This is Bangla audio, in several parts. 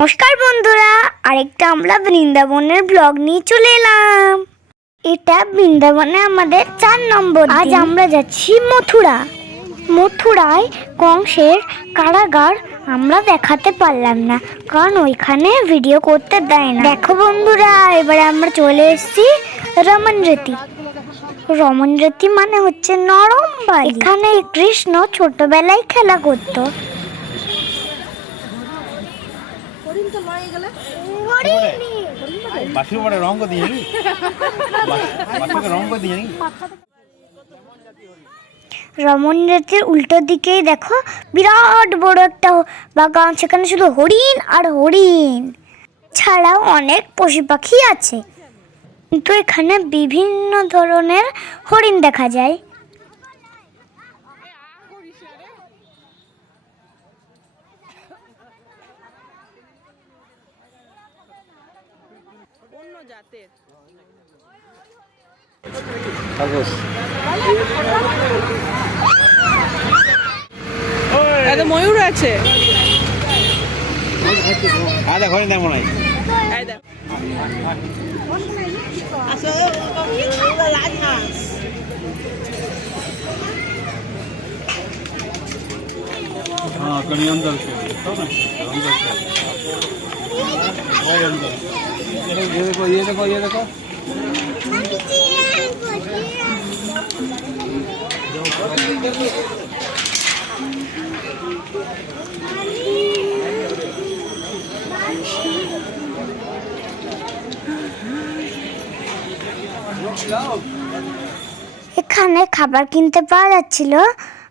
নমস্কার বন্ধুরা, আরেকটা আমরা বৃন্দাবনের ব্লগ নিয়ে চলে এলাম। এটা বৃন্দাবনে আমাদের চার নম্বর আজ আমরা যাচ্ছি মথুরা। মথুরায় কংসের কারাগার আমরা দেখাতে পারলাম না, কারণ ওইখানে ভিডিও করতে দেয় না। দেখো বন্ধুরা, এবারে আমরা চলে এসেছি রমন রীতি। রমন রীতি মানে হচ্ছে নরম বালি। এখানে কৃষ্ণ ছোটবেলায় খেলা করতো। বাসুর পরে রঙ দিয়ে বাসুকে রঙ দিয়ে রথের উল্টো দিকেই দেখো বিরাট বড় একটা বাগান সেখানে শুধু হরিণ আর হরিণ। ছাড়াও অনেক পশু পাখি আছে। কিন্তু এখানে বিভিন্ন ধরনের হরিণ দেখা যায়। জাতের। এত ময়ূর আছে। ঘরে দেয় মনে হয় এই हाँ कहीं अंदर से अंदर से अंदर ये देखो ये देखो ये देखो এখানে খাবার কিনতে পাওয়া যাচ্ছিল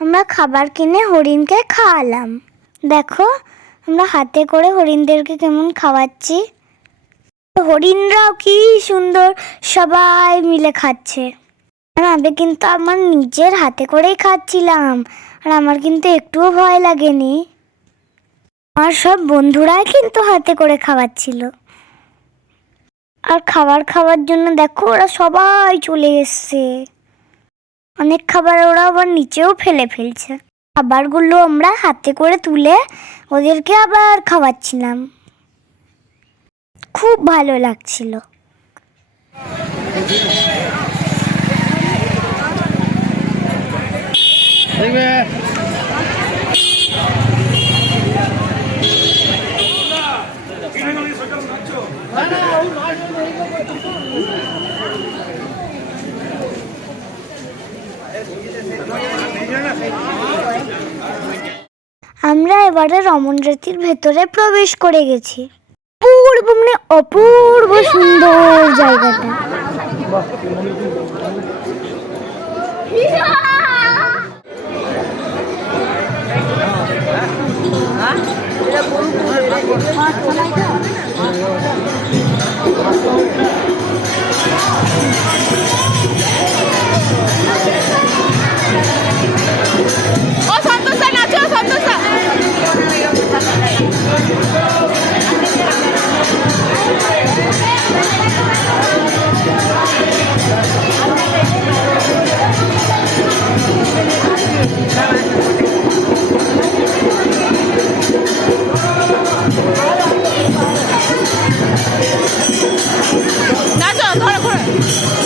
আমরা খাবার কিনে হরিণকে খাওয়ালাম। দেখো, আমরা হাতে করে হরিণদেরকে কেমন খাওয়াচ্ছি। হরিণরাও কি সুন্দর সবাই মিলে খাচ্ছে। আর আমি কিন্তু আমার নিজের হাতে করেই খাচ্ছিলাম, আর আমার কিন্তু একটুও ভয় লাগেনি। আমার সব বন্ধুরাই কিন্তু হাতে করে খাওয়াচ্ছিল। আর খাবার খাওয়ার জন্য দেখো ওরা সবাই চলে এসছে। অনেক খাবার ওরা আবার নিচেও ফেলে ফেলছে। খাবারগুলো আমরা হাতে করে তুলে ওদেরকে আবার খাওয়াচ্ছিলাম। খুব ভালো লাগছিল। দেখবে আমরা এবারে রমনরতির ভেতরে প্রবেশ করে গেছি। অপূর্ব মানে অপূর্ব সুন্দর জায়গাটা। ও 快点，快点！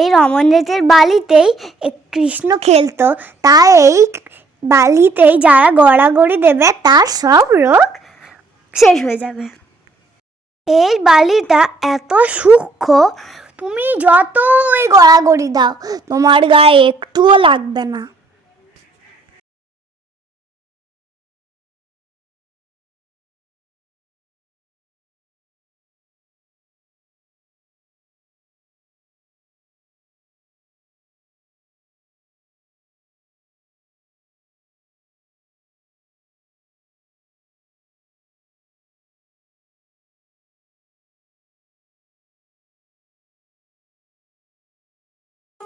এই রমণরেটের বালিতেই কৃষ্ণ খেলতো। তাই এই বালিতেই যারা গড়াগড়ি দেবে, তার সব রোগ শেষ হয়ে যাবে। এই বালিটা এত সূক্ষ্ম তুমি যত ওই গড়াগড়ি দাও তোমার গায়ে একটুও লাগবে না।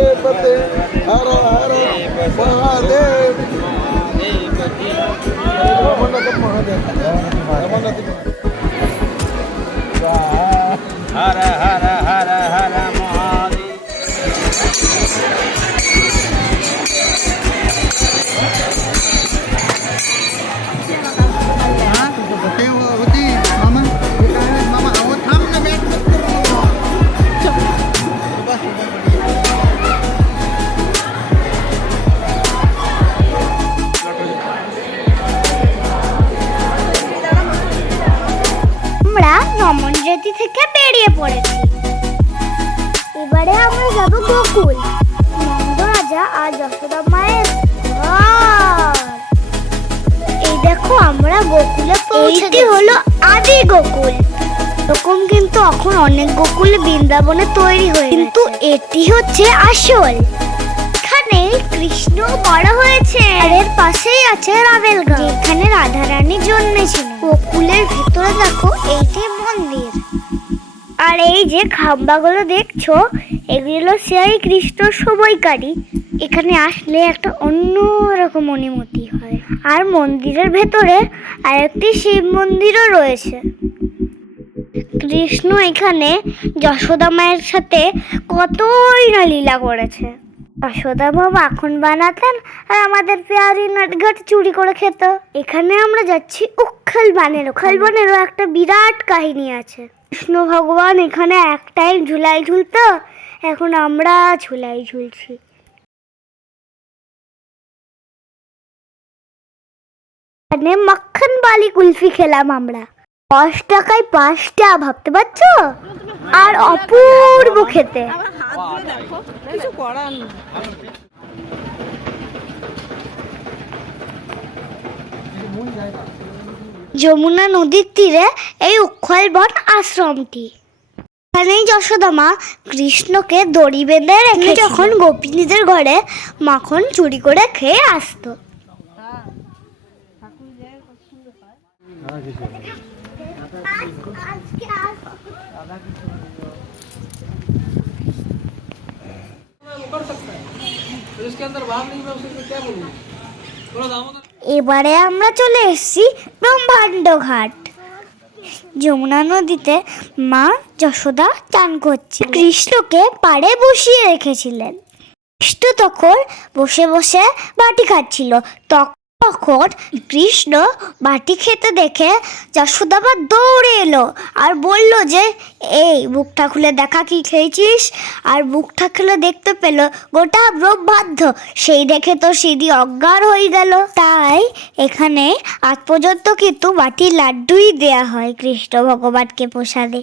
પતે હર હર મહાદેવ. મહાદેવ રમણ મહાદેવ. રમણ দেখো আমরা গোকুলে পৌঁছে হলো আদি গোকুল। এরকম কিন্তু এখন অনেক গোকুল বৃন্দাবনে তৈরি হয়ে কিন্তু এটি হচ্ছে আসল। এখানে কৃষ্ণ বড় হয়েছে। আর এর পাশেই আছে রাবেল গাঁও যেখানে রাধারানী জন্মেছিল। গোকুলের ভিতরে দেখো এইটি মন্দির। আর এই যে খাম্বাগুলো দেখছ এগুলো সেই কৃষ্ণ সময়কারী। এখানে আসলে একটা অন্য রকম অনুমতি হয় আর মন্দিরের ভেতরে আরেকটি শিব মন্দিরও রয়েছে। কৃষ্ণ এখানে যশোদা মায়ের সাথে কতই না লীলা করেছে। যশোদা মা মাখন বানাতেন আর আমাদের পেয়ারি নটঘাট চুরি করে খেত। এখানে আমরা যাচ্ছি উখাল বানের, উখাল বানেরও একটা বিরাট কাহিনী আছে। কৃষ্ণ ভগবান এখানে এক টাইম ঝুলাই ঝুলতো, এখন আমরা ঝুলাই ঝুলছি। এখানে মাখন বালি কুলফি খেলাম আমরা। দশ টাকায় পাঁচটা, ভাবতে পারছ? আর অপূর্ব খেতে। যমুনা নদীর তীরে এই উক্ষল বন আশ্রমটি। এখানেই যশোদা মা কৃষ্ণকে দড়ি বেঁধে রেখে যখন গোপিনীদের ঘরে মাখন চুরি করে খেয়ে আসতো। এবারে আমরা চলে এসেছি ব্রহ্মাণ্ড ঘাট। যমুনা নদীতে মা যশোদা চান করছে। কৃষ্ণকে পাড়ে বসিয়ে রেখেছিলেন। কৃষ্ণ তখন বসে বসে বাটি খাচ্ছিল। তখন কৃষ্ণ বাটি খেতে দেখে যশোদাবা দৌড়ে এলো আর বলল যে, এই বুকটা খুলে দেখা কি খেয়েছিস? আর বুকটা খুলে দেখতে পেল গোটা ব্রহ্মাধ্য সেই দেখে তো সিঁড়ি অজ্ঞান হয়ে গেল। তাই এখানে আজ পর্যন্ত কিন্তু মাটির লাড্ডুই দেয়া হয় কৃষ্ণ ভগবানকে প্রসাদে।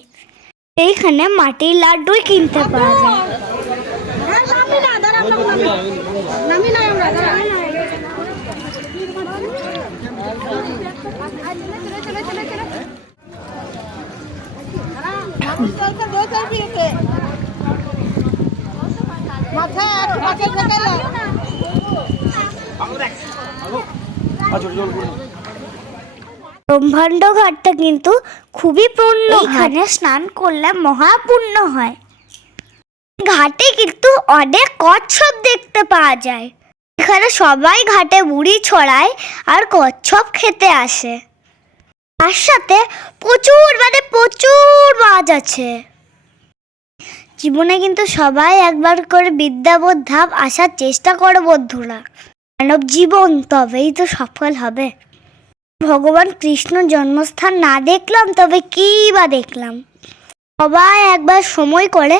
এইখানে মাটির লাড্ডুই কিনতে পাওয়া যায়। ব্রহ্মাণ্ড ঘাটটা কিন্তু খুবই পূর্ণ এখানে স্নান করলে মহাপুণ্য হয়। ঘাটে কিন্তু অনেক কচ্ছপ দেখতে পাওয়া যায়। এখানে সবাই ঘাটে বুড়ি ছড়ায় আর কচ্ছপ খেতে আসে। তার সাথে প্রচুর মানে প্রচুর মাছ আছে। জীবনে কিন্তু সবাই একবার করে বিদ্যাবোধ ধাপ আসার চেষ্টা করো বন্ধুরা। মানব জীবন তবেই তো সফল হবে। ভগবান কৃষ্ণ জন্মস্থান না দেখলাম, তবে কী বা দেখলাম? সবাই একবার সময় করে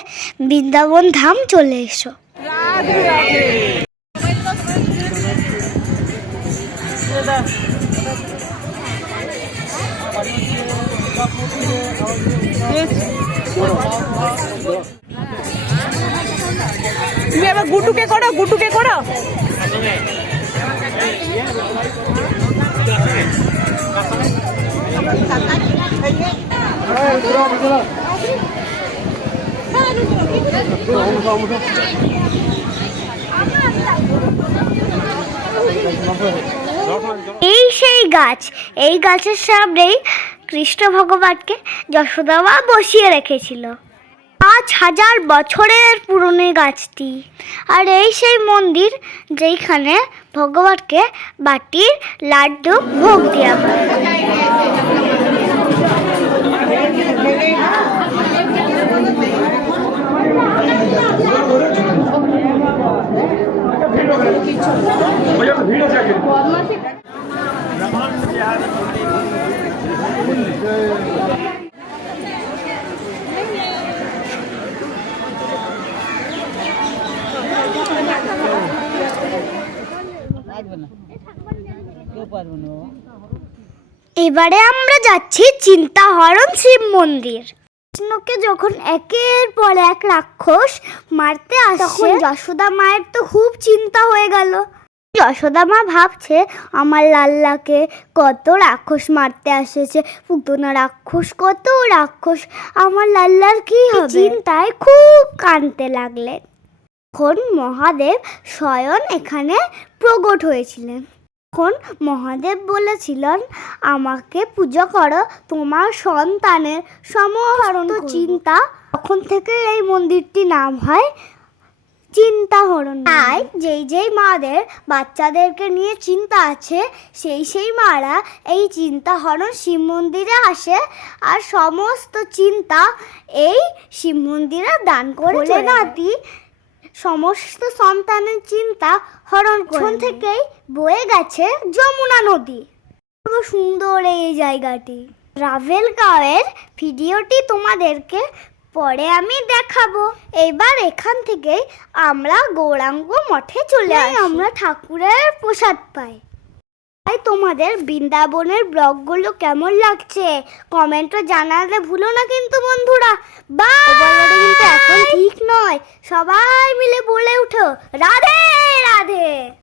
বৃন্দাবন ধাম চলে এসো। তুমি এবার গুটুকে করো গুটুকে করো। এই সেই গাছ, এই গাছের সামনেই কৃষ্ণ ভগবানকে যশোদামা বসিয়ে রেখেছিল। পাঁচ হাজার বছরের পুরনো গাছটি। আর এই সেই মন্দির যেইখানে ভগবানকে বাটির লাড্ডু ভোগ দেওয়া হয়। এবারে আমরা যাচ্ছি চিন্তাহরণ শিব মন্দির। কৃষ্ণকে যখন একের পর এক রাক্ষস মারতে আসে তখন যশোদা মায়ের তো খুব চিন্তা হয়ে গেল। যশোদা মা ভাবছে আমার লাল্লাকে কত রাক্ষস মারতে আসেছে পুতনা রাক্ষস কত রাক্ষস আমার লাল্লার কি হবে? চিন্তায় খুব কাঁদতে লাগলেন। তখন মহাদেব স্বয়ং এখানে প্রকট হয়েছিলেন। তখন মহাদেব বলেছিলেন আমাকে পুজো করো তোমার সন্তানের সমহরণ চিন্তা তখন থেকে এই মন্দিরটি নাম হয় চিন্তাহরণ। তাই যেই যেই মাদের বাচ্চাদেরকে নিয়ে চিন্তা আছে সেই সেই মারা এই চিন্তাহরণ শিব মন্দিরে আসে আর সমস্ত চিন্তা এই শিব মন্দিরে দান করে নাতি সমস্ত সন্তানের চিন্তা হরণ করে থেকেই বয়ে গেছে যমুনা নদী। খুব সুন্দর এই জায়গাটি। ট্রাভেল গাঁয়ের ভিডিওটি তোমাদেরকে পরে আমি দেখাবো। এবার এখান থেকে আমরা গৌরাঙ্গ মঠে চলে আসি। আমরা ঠাকুরের প্রসাদ পাই। তাই তোমাদের বৃন্দাবনের ব্লগগুলো কেমন লাগছে? কমেন্টও জানালে ভুলো না কিন্তু বন্ধুরা। বা ঠিক নয়। সবাই মিলে বলে উঠো, রাধে রাধে!